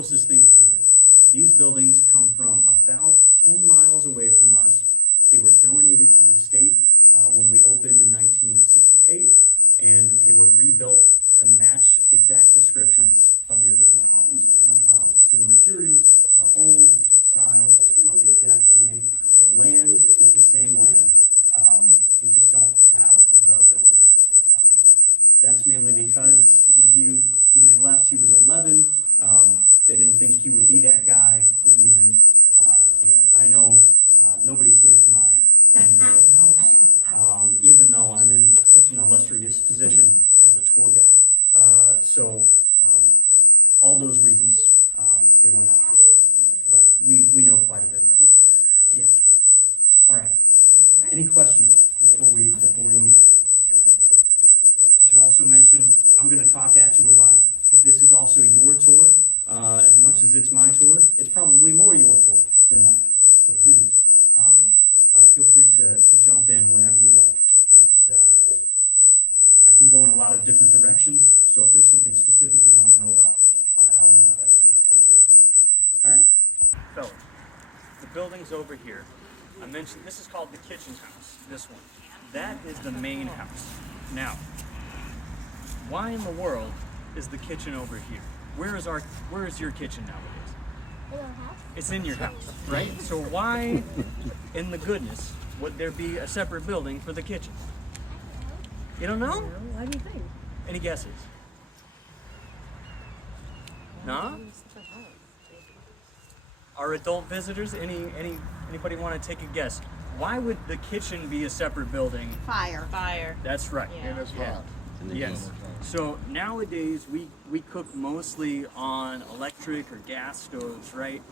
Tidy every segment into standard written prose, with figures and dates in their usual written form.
closest thing to it. These buildings come from about 10 miles away from us. They were donated to the state when we opened in 1968, and they were rebuilt to match exact descriptions of the original homes. So the materials are old, the styles are the exact same, the land is the same land. We just don't have the buildings. That's mainly because when they left, he was 11. They didn't think he would be that guy in the end. And I know nobody saved my 10-year-old house, even though I'm in such an illustrious position as a tour guide. So all those reasons, they were not preserved. But we know quite a bit about it. Yeah. All right. Any questions before we move on? I should also mention, I'm going to talk at you a lot, but this is also your tour. As much as it's my tour, it's probably more your tour than my tour. So please, feel free to jump in whenever you'd like. And I can go in a lot of different directions, so if there's something specific you want to know about, I'll do my best to address it. All right? Fellas, the building's over here. I mentioned this is called the kitchen house, this one. That is the main house. Now, why in the world is the kitchen over here? Where is your kitchen nowadays? In our house? It's in your house, right? So why in the goodness would there be a separate building for the kitchen? You don't know? What do you think? Any guesses? No? Our adult visitors, anybody want to take a guess? Why would the kitchen be a separate building? Fire. That's right. Yeah. And it's hot. Yes. So nowadays we cook mostly on electric or gas stoves, right?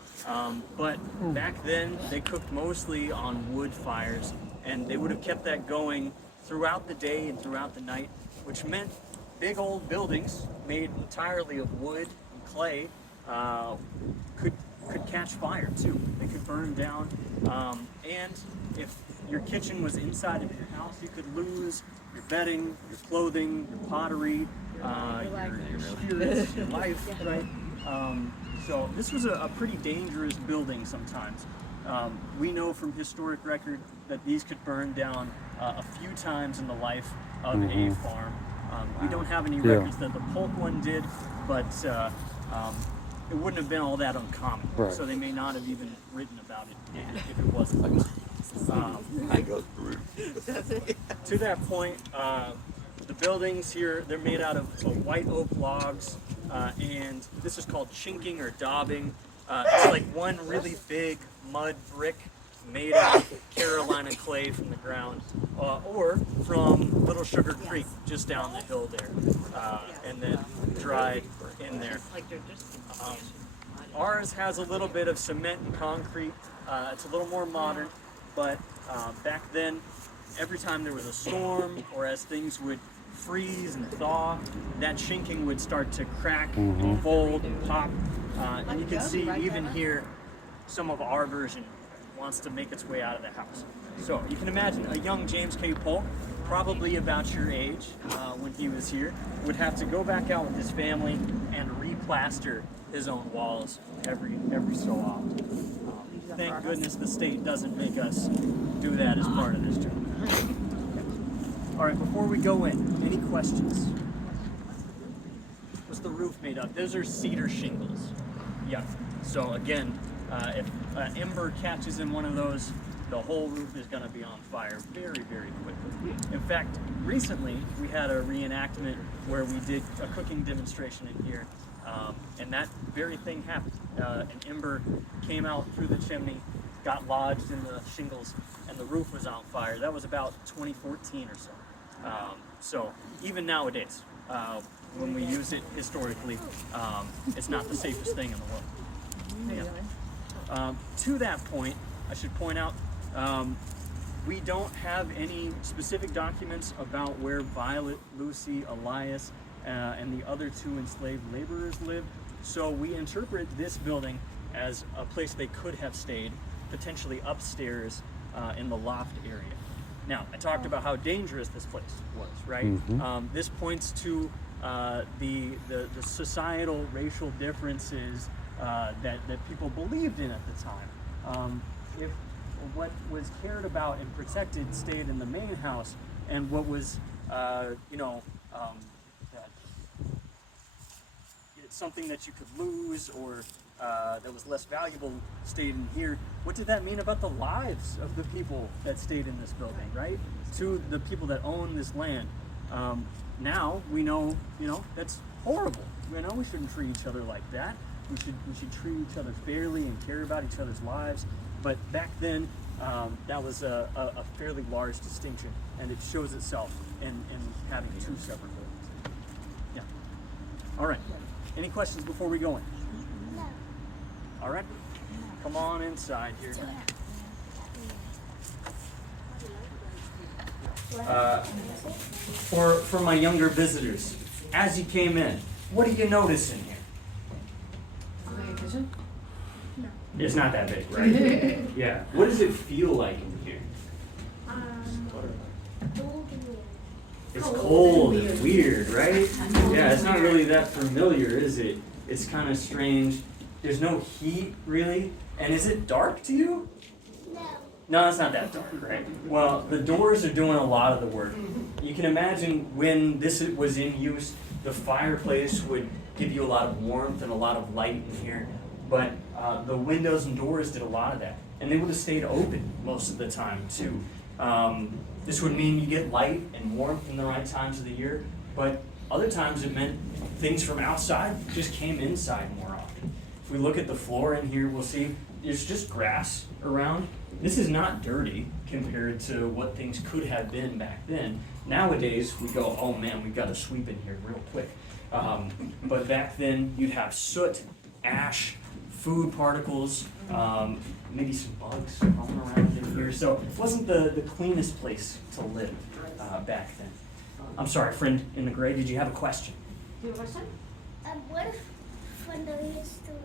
But back then they cooked mostly on wood fires, and they would have kept that going throughout the day and throughout the night, which meant big old buildings made entirely of wood and clay could catch fire too. They could burn down, and if your kitchen was inside of your house, you could lose your bedding, your clothing, your pottery, your spirits, your life, right? So this was a pretty dangerous building sometimes. We know from historic record that these could burn down a few times in the life of a farm. We don't have any records that the Polk one did, but it wouldn't have been all that uncommon. Right. So they may not have even written about it if it wasn't. I go through. To that point, the buildings here, they're made out of white oak logs, and this is called chinking or daubing. It's like one really big mud brick made out of Carolina clay from the ground, or from Little Sugar Creek, just down the hill there, and then dried in there. Ours has a little bit of cement and concrete. It's a little more modern, but back then, every time there was a storm or as things would freeze and thaw, that chinking would start to crack and fold and pop. And you can see even here, some of our version wants to make its way out of the house. So you can imagine a young James K. Polk, probably about your age when he was here, would have to go back out with his family and replaster his own walls every so often. Thank goodness the state doesn't make us do that as part of this job. All right, before we go in, any questions? What's the roof made of? Those are cedar shingles. Yeah. So again, if an ember catches in one of those, the whole roof is going to be on fire very, very quickly. In fact, recently we had a reenactment where we did a cooking demonstration in here, and that very thing happened. An ember came out through the chimney, got lodged in the shingles, and the roof was on fire. That was about 2014 or so. So even nowadays, when we use it historically, it's not the safest thing in the world. Yeah. To that point, I should point out, we don't have any specific documents about where Violet, Lucy, Elias, and the other two enslaved laborers lived. So we interpret this building as a place they could have stayed, potentially upstairs in the loft area. Now, I talked about how dangerous this place was, right? This points to the societal racial differences that people believed in at the time. If what was cared about and protected stayed in the main house, and what was, something that you could lose or that was less valuable stayed in here, what did that mean about the lives of the people that stayed in this building, right? To the people that own this land. Now we know, that's horrible. We shouldn't treat each other like that. We should treat each other fairly and care about each other's lives. But back then, that was a fairly large distinction, and it shows itself in having two separate buildings. Yeah. All right. Any questions before we go in? No. All right. Come on inside here. For my younger visitors, as you came in, what do you notice in here? It's not that big, right? Yeah. What does it feel like in here? It's cold and weird, right? Yeah, it's not really that familiar, is it? It's kind of strange. There's no heat, really. And is it dark to you? No. No, it's not that dark, right? Well, the doors are doing a lot of the work. You can imagine when this was in use, the fireplace would give you a lot of warmth and a lot of light in here. But the windows and doors did a lot of that. And they would have stayed open most of the time, too. This would mean you get light and warmth in the right times of the year, but other times it meant things from outside just came inside more often. If we look at the floor in here, we'll see there's just grass around. This is not dirty compared to what things could have been back then. Nowadays, we go, oh man, we've got to sweep in here real quick. But back then, you'd have soot, ash, food particles, maybe some bugs crawling around in here. So it wasn't the cleanest place to live back then. I'm sorry, friend in the gray, did you have a question? Do you have a question? What if thunder hits the roof?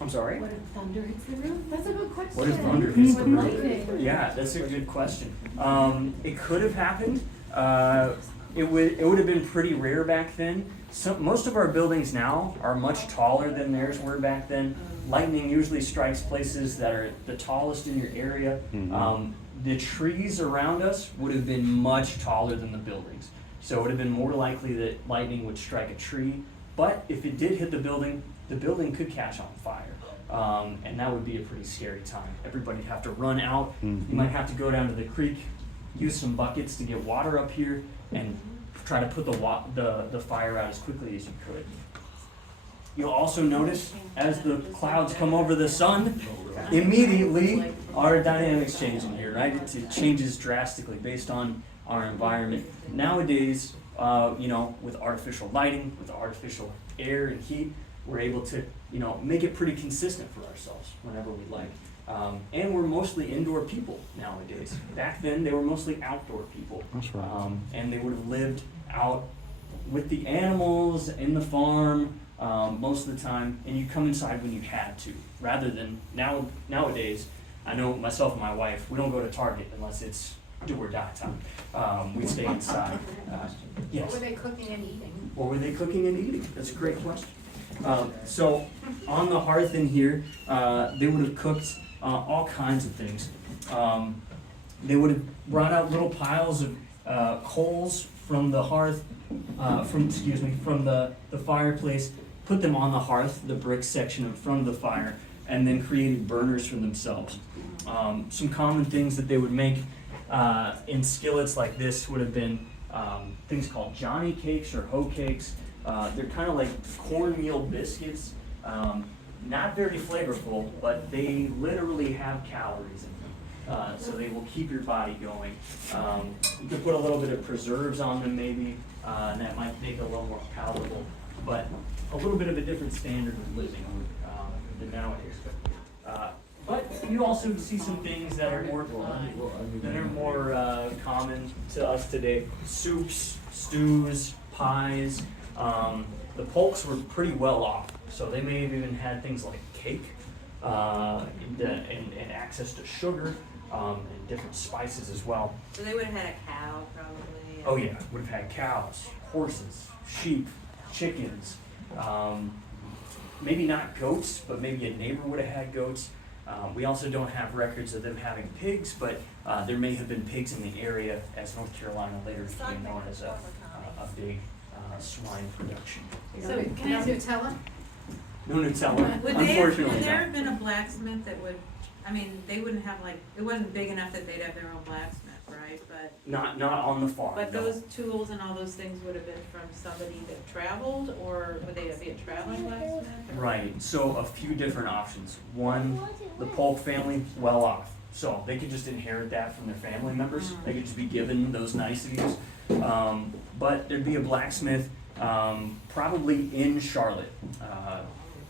I'm sorry? What if thunder hits the roof? That's a good question. What if thunder hits the With roof? lightning. Yeah, that's a good question. It could have happened. It would have been pretty rare back then. Most of our buildings now are much taller than theirs were back then. Lightning usually strikes places that are the tallest in your area. The trees around us would have been much taller than the buildings. So it would have been more likely that lightning would strike a tree. But if it did hit the building could catch on fire. And that would be a pretty scary time. Everybody'd have to run out. You might have to go down to the creek, use some buckets to get water up here, and try to put the fire out as quickly as you could. You'll also notice as the clouds come over the sun, immediately our dynamics change in here, right? It changes drastically based on our environment. Nowadays, with artificial lighting, with artificial air and heat, we're able to, make it pretty consistent for ourselves whenever we like. And we're mostly indoor people nowadays. Back then, they were mostly outdoor people. That's right. And they would have lived out with the animals in the farm most of the time, and you come inside when you had to, rather than nowadays. I know myself and my wife, we don't go to Target unless it's do or die time. We stay inside. Yes. What were they cooking and eating? What were they cooking and eating? That's a great question. So on the hearth in here, they would have cooked all kinds of things. They would have brought out little piles of coals from the hearth, from the fireplace, put them on the hearth, the brick section in front of the fire, and then created burners for themselves. Some common things that they would make in skillets like this would have been things called Johnny cakes or hoe cakes. They're kind of like cornmeal biscuits, not very flavorful, but they literally have calories in them. So they will keep your body going. You could put a little bit of preserves on them maybe, and that might make it a little more palatable, but a little bit of a different standard of living than nowadays. But you also see some things that are more common to us today. Soups, stews, pies. The Polks were pretty well off, so they may have even had things like cake and access to sugar and different spices as well. So they would have had a cow probably. Oh yeah, would have had cows, horses, sheep, chickens. maybe not goats, but maybe a neighbor would have had goats. We also don't have records of them having pigs, but there may have been pigs in the area, as North Carolina later became known as a big swine production. So can I have Nutella? No Nutella, Would unfortunately there not. have been a blacksmith that would, I mean, they wouldn't have like, it wasn't big enough that they'd have their own blacksmith, right? Not on the farm, But no. those tools and all those things would have been from somebody that traveled, or would they be a traveling blacksmith? or- Right, so a few different options. One, the Polk family, well off. So they could just inherit that from their family members. They could just be given those niceties. But there'd be a blacksmith, probably in Charlotte.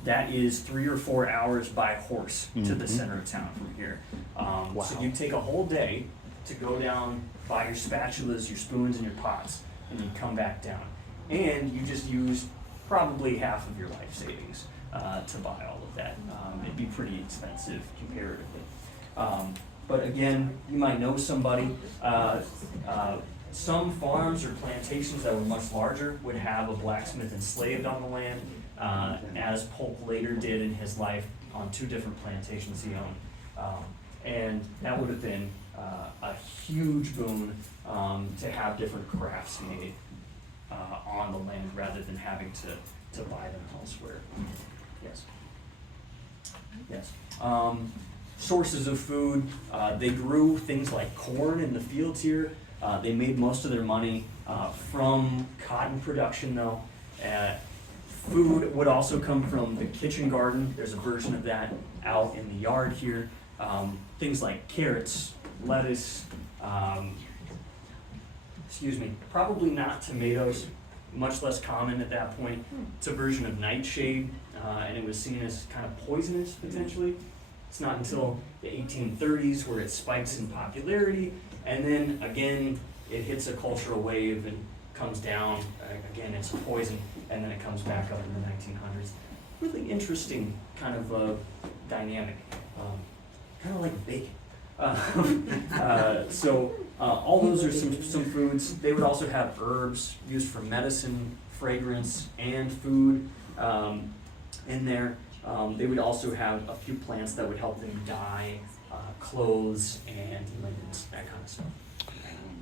That is 3 or 4 hours by horse to the center of town from here. So you take a whole day to go down, buy your spatulas, your spoons, and your pots, and you come back down. And you just use probably half of your life savings to buy all of that. It'd be pretty expensive comparatively. But again, you might know somebody. Some farms or plantations that were much larger would have a blacksmith enslaved on the land, as Polk later did in his life on 2 different plantations he owned. And that would have been a huge boon to have different crafts made on the land rather than having to buy them elsewhere. Yes. Yes. Sources of food, they grew things like corn in the fields here. They made most of their money from cotton production though. Food would also come from the kitchen garden. There's a version of that out in the yard here. Things like carrots, lettuce, probably not tomatoes, much less common at that point. It's a version of nightshade, and it was seen as kind of poisonous potentially. It's not until the 1830s where it spikes in popularity, and then again, it hits a cultural wave and comes down. Again, it's a poison, and then it comes back up in the 1900s. Really interesting kind of dynamic, kind of like bacon. All those are some foods. They would also have herbs used for medicine, fragrance, and food in there. They would also have a few plants that would help them dye clothes and linens, that kind of stuff.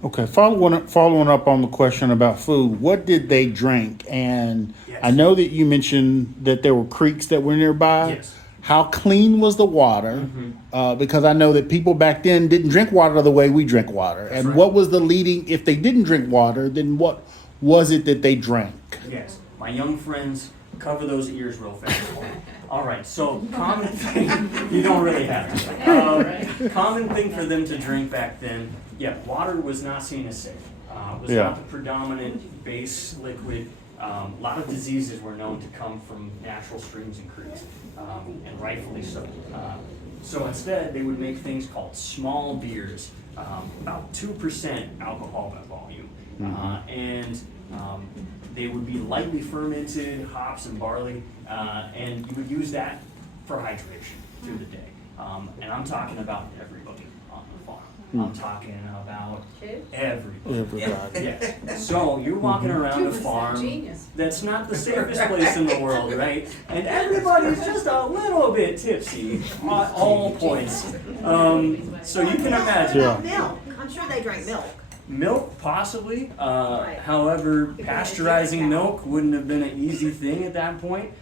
Okay, following up on the question about food, what did they drink? And Yes. I know that you mentioned that there were creeks that were nearby. Yes. How clean was the water? Mhm. Because I know that people back then didn't drink water the way we drink water. That's And right. what was the leading, if they didn't drink water, then what was it that they drank? Yes, my young friends, cover those ears real fast. All right, so common thing, you don't really have to. Common thing for them to drink back then, yeah, water was not seen as safe. Was Yeah. not the predominant base liquid. A lot of diseases were known to come from natural streams and creeks, and rightfully so. So instead, they would make things called small beers, about 2% alcohol by volume. And they would be lightly fermented, hops and barley, and you would use that for hydration through the day. And I'm talking about everybody on the farm. I'm talking about Kids? everybody. Everybody. Yes. So you're walking around a farm Genius. that's not the safest place in the world, right? And everybody's just a little bit tipsy at all points. So you can imagine. Yeah. Milk. I'm sure they drank milk. Milk, possibly. Right. However, pasteurizing milk wouldn't have been an easy thing at that point.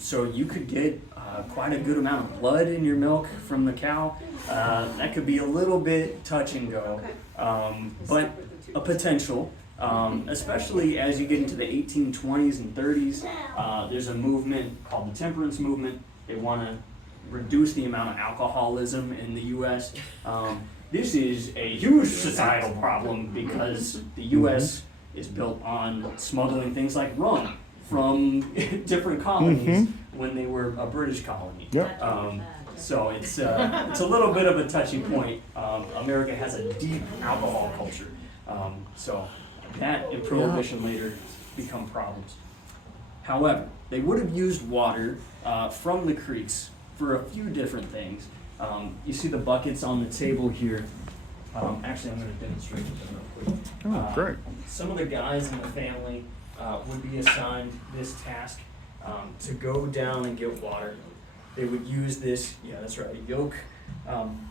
So you could get quite a good amount of blood in your milk from the cow. That could be a little bit touch and go, but a potential. Especially as you get into the 1820s and 30s, there's a movement called the temperance movement. They want to reduce the amount of alcoholism in the U.S. This is a huge societal problem because the U.S. is built on smuggling things like rum from different colonies when they were a British colony. Yep. So it's a little bit of a touchy point. America has a deep alcohol culture. So that and prohibition later become problems. However, they would have used water from the creeks for a few different things. You see the buckets on the table here. Actually, I'm going to demonstrate with them real quick. Oh, great. Some of the guys in the family would be assigned this task. to go down and get water. They would use this, yeah, that's right, yoke.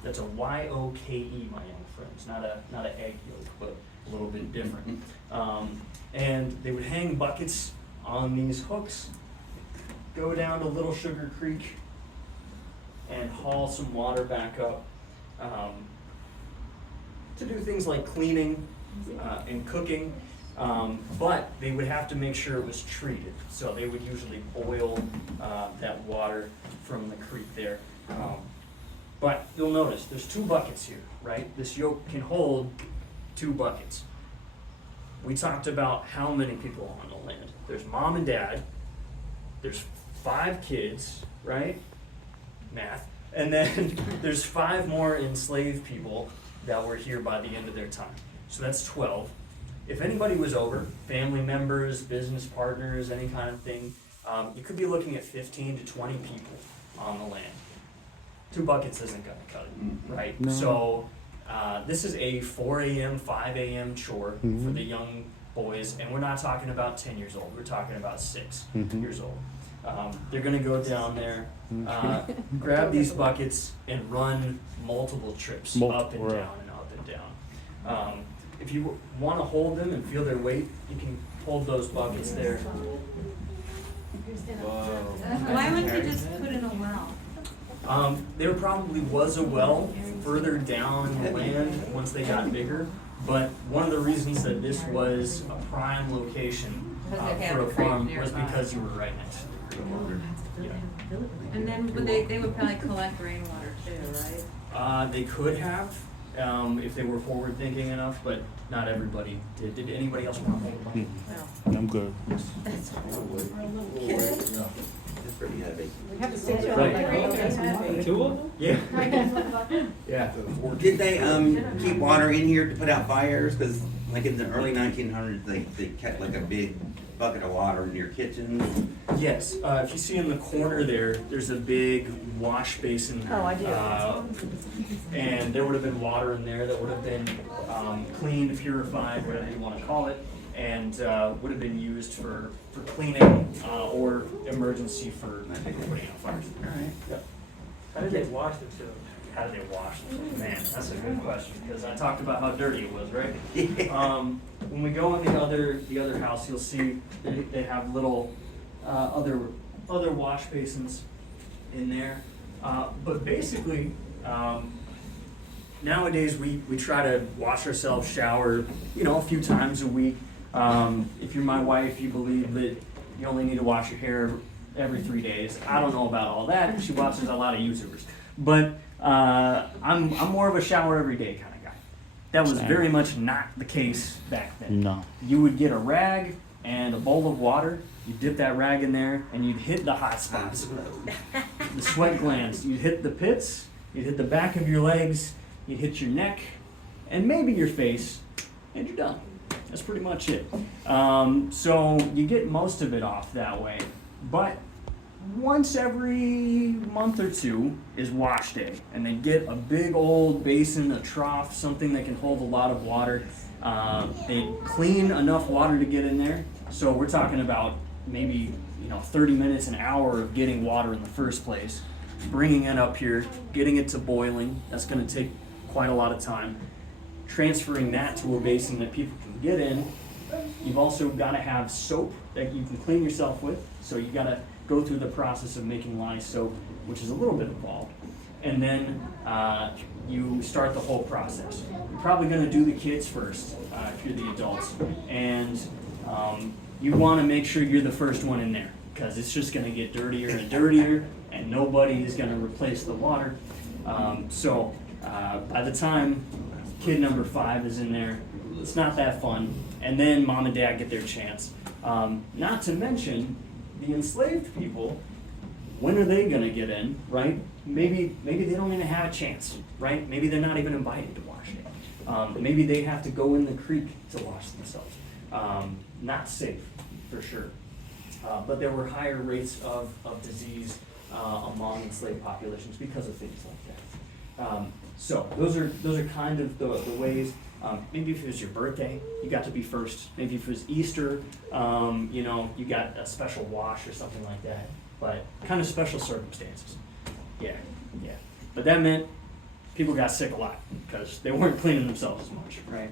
That's a Y-O-K-E, my young friends, not an egg yolk, but a little bit different. And they would hang buckets on these hooks, go down to Little Sugar Creek, and haul some water back up to do things like cleaning and cooking. But they would have to make sure it was treated. So they would usually boil that water from the creek there. But you'll notice there's 2 buckets here, right? This yoke can hold 2 buckets. We talked about how many people on the land. There's mom and dad. There's 5 kids, right? Math. And then there's 5 more enslaved people that were here by the end of their time. So that's 12. If anybody was over, family members, business partners, any kind of thing, you could be looking at 15 to 20 people on the land. 2 buckets isn't gonna cut it, right? No. So this is a 4 a.m., 5 a.m. chore for the young boys, and we're not talking about 10 years old, we're talking about 6 years old. They're gonna go down there, grab these buckets and run multiple trips up and down and up and down. If you want to hold them and feel their weight, you can hold those buckets there. Why wouldn't they just put in a well? There probably was a well further down in the land once they got bigger, but one of the reasons that this was a prime location Because they have for a a creek farm was nearby. because you were right next to the creek. Yeah. And then would they would probably collect rainwater too, right? They could have, if they were forward thinking enough, but not everybody did. Did anybody else want to hold one? No. I'm good. It's pretty heavy. We have to sit you Right. 2 of them? Yeah. Yeah. Did they keep water in here to put out fires? Because like in the early 1900s, they kept like a big bucket of water in your kitchens. Yes, if you see in the corner there, there's a big wash basin. Oh, I do. And there would have been water in there that would have been cleaned, purified, whatever you want to call it, and would have been used for cleaning or emergency for putting out fires. Alright. Yep. How did they wash themselves? How do they wash them? Man, that's a good question, because I talked about how dirty it was, right? Yeah. When we go in the other house, you'll see they have little other wash basins in there. But basically, nowadays we try to wash ourselves, shower, a few times a week. If you're my wife, you believe that you only need to wash your hair every 3 days. I don't know about all that. She watches a lot of YouTubers, but I'm more of a shower every day kind of guy. That was very much not the case back then. No. You would get a rag and a bowl of water. You dip that rag in there, and you'd hit the hot spots, the sweat glands. You'd hit the pits. You'd hit the back of your legs. You'd hit your neck, and maybe your face, and you're done. That's pretty much it. So you get most of it off that way, but once every month or 2 is wash day, and they get a big old basin, a trough, something that can hold a lot of water. They clean enough water to get in there, so we're talking about maybe 30 minutes, an hour of getting water in the first place, bringing it up here, getting it to boiling. That's going to take quite a lot of time. Transferring that to a basin that people can get in. You've also got to have soap that you can clean yourself with, so you got to go through the process of making lye soap, which is a little bit involved, and then you start the whole process. You're probably going to do the kids first if you're the adults, and you want to make sure you're the first one in there, because it's just going to get dirtier and dirtier, and nobody is going to replace the water. So by the time kid number 5 is in there, it's not that fun, and then mom and dad get their chance. Not to mention the enslaved people. When are they gonna get in, right? Maybe they don't even have a chance, right? Maybe they're not even invited to wash it. Maybe they have to go in the creek to wash themselves. Not safe, for sure. But there were higher rates of disease among enslaved populations because of things like that. So those are kind of the ways. Maybe if it was your birthday, you got to be first. Maybe if it was Easter, you know, you got a special wash or something like that. But kind of special circumstances. Yeah, yeah. But that meant people got sick a lot because they weren't cleaning themselves as much, right?